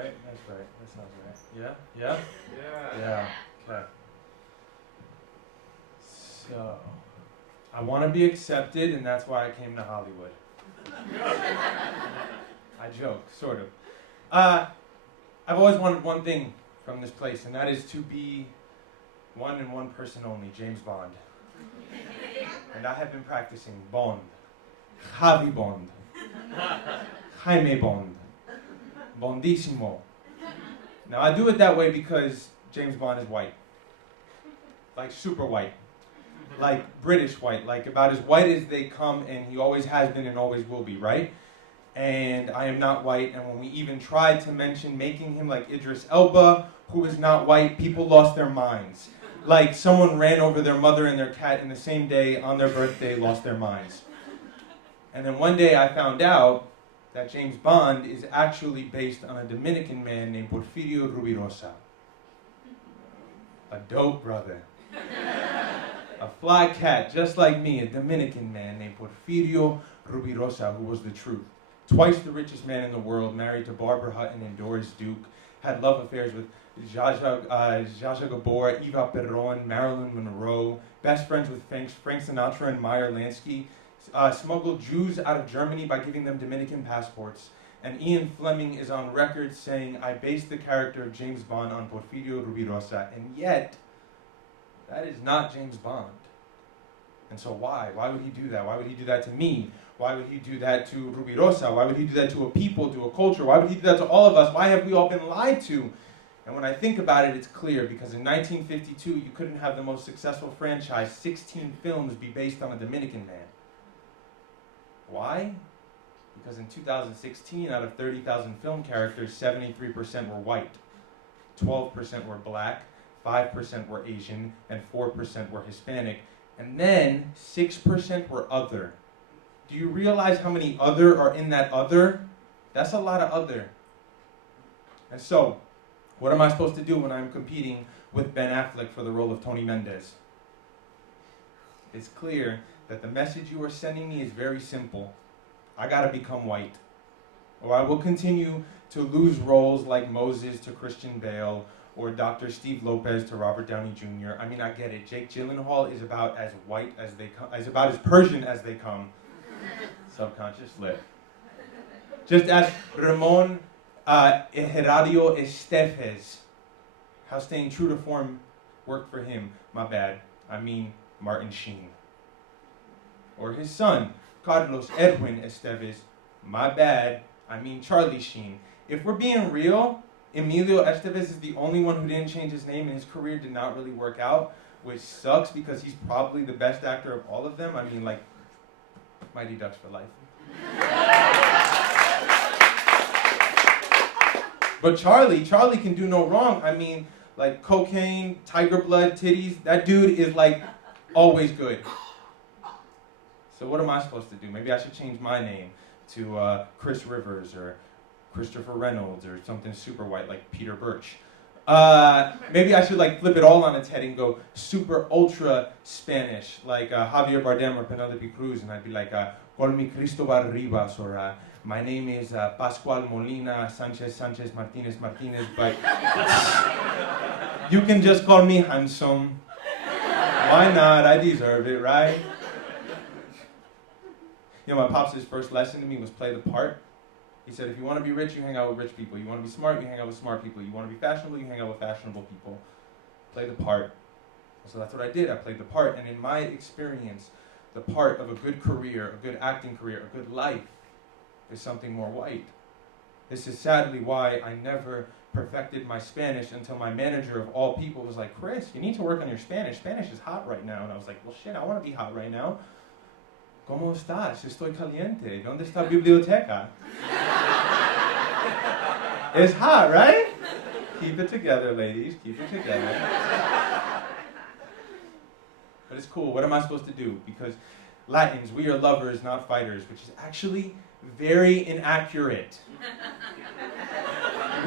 right? That's right. That sounds right. Yeah? Yeah? Yeah. Okay. So, I want to be accepted, and that's why I came to Hollywood. I joke, sort of. I've always wanted one thing from this place, and that is to be one and one person only, James Bond. And I have been practicing Bond, Javi Bond, Jaime Bond, Bondissimo. Now I do it that way because James Bond is white. Like super white. Like British white, like about as white as they come, and he always has been and always will be, right? And I am not white, and when we even tried to mention making him like Idris Elba, who is not white, people lost their minds. Like someone ran over their mother and their cat in the same day on their birthday, lost their minds. And then one day I found out that James Bond is actually based on a Dominican man named Porfirio Rubirosa. A dope brother. A fly cat, just like me, a Dominican man named Porfirio Rubirosa, who was the truth. Twice the richest man in the world, married to Barbara Hutton and Doris Duke, had love affairs with Zsa Zsa Gabor, Eva Perón, Marilyn Monroe, best friends with Frank Sinatra and Meyer Lansky, smuggled Jews out of Germany by giving them Dominican passports. And Ian Fleming is on record saying, I based the character of James Bond on Porfirio Rubirosa, and yet, that is not James Bond. And so why? Why would he do that? Why would he do that to me? Why would he do that to Rubirosa? Why would he do that to a people, to a culture? Why would he do that to all of us? Why have we all been lied to? And when I think about it, it's clear, because in 1952, you couldn't have the most successful franchise, 16 films, be based on a Dominican man. Why? Because in 2016, out of 30,000 film characters, 73% were white, 12% were black, 5% were Asian, and 4% were Hispanic, and then 6% were other. Do you realize how many other are in that other? That's a lot of other. And so, what am I supposed to do when I'm competing with Ben Affleck for the role of Tony Mendez? It's clear that the message you are sending me is very simple. I gotta become white, or I will continue to lose roles like Moses to Christian Bale, or Dr. Steve Lopez to Robert Downey Jr. I mean, I get it. Jake Gyllenhaal is about as white as they come, is about as Persian as they come. Subconscious slip. Just as Ramon Herrario Estevez, how staying true to form worked for him. My bad. I mean Martin Sheen. Or his son, Carlos Edwin Estevez. My bad. I mean Charlie Sheen. If we're being real, Emilio Estevez is the only one who didn't change his name, and his career did not really work out, which sucks because he's probably the best actor of all of them. I mean, like, Mighty Ducks for life. But Charlie can do no wrong. I mean, like cocaine, tiger blood, titties, that dude is like always good. So what am I supposed to do? Maybe I should change my name to Chris Rivers or Christopher Reynolds or something super white like Peter Birch. Maybe I should like flip it all on its head and go super ultra Spanish like Javier Bardem or Penelope Cruz, and I'd be like, call me Cristobal Rivas, or my name is Pascual Molina Sanchez Martinez, but you can just call me handsome. Why not? I deserve it, right? You know, my pops' first lesson to me was play the part. He said, if you want to be rich, you hang out with rich people. You want to be smart, you hang out with smart people. You want to be fashionable, you hang out with fashionable people. Play the part. So that's what I did. I played the part. And in my experience, the part of a good career, a good acting career, a good life is something more white. This is sadly why I never perfected my Spanish until my manager of all people was like, Chris, you need to work on your Spanish. Spanish is hot right now. And I was like, well, shit, I want to be hot right now. ¿Cómo estás? Estoy caliente. ¿Dónde está biblioteca? It's hot, right? Keep it together, ladies. Keep it together. But it's cool. What am I supposed to do? Because Latins, we are lovers, not fighters, which is actually very inaccurate.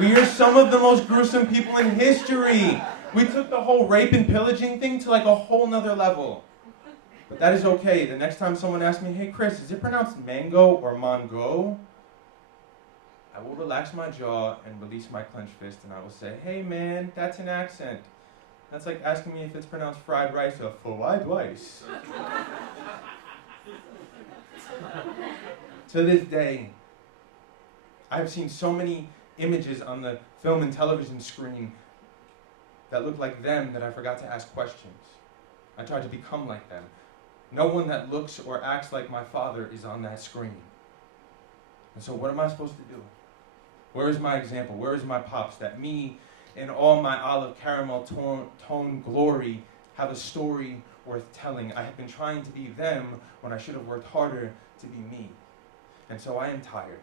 We are some of the most gruesome people in history. We took the whole rape and pillaging thing to like a whole nother level. But that is okay. The next time someone asks me, hey Chris, is it pronounced mango or mongo? I will relax my jaw and release my clenched fist, and I will say, hey man, that's an accent. That's like asking me if it's pronounced fried rice or fried rice. To this day, I've seen so many images on the film and television screen that look like them that I forgot to ask questions. I tried to become like them. No one that looks or acts like my father is on that screen. And so what am I supposed to do? Where is my example? Where is my pops that me in all my olive caramel tone glory have a story worth telling? I have been trying to be them when I should have worked harder to be me. And so I am tired.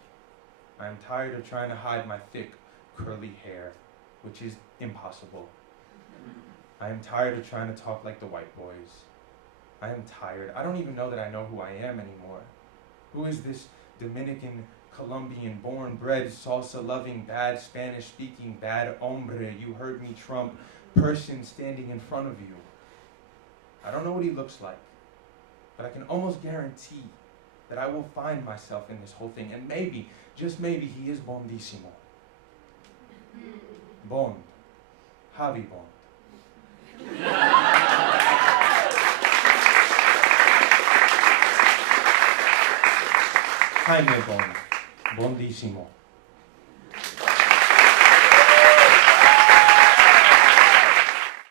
I am tired of trying to hide my thick, curly hair, which is impossible. I am tired of trying to talk like the white boys. I am tired. I don't even know that I know who I am anymore. Who is this Dominican, Colombian, born, bred, salsa-loving, bad Spanish-speaking, bad hombre, you heard me trump, person standing in front of you? I don't know what he looks like, but I can almost guarantee that I will find myself in this whole thing, and maybe, just maybe, he is bondissimo. Bond. Javi Bond. Jaime Bond. Bondissimo.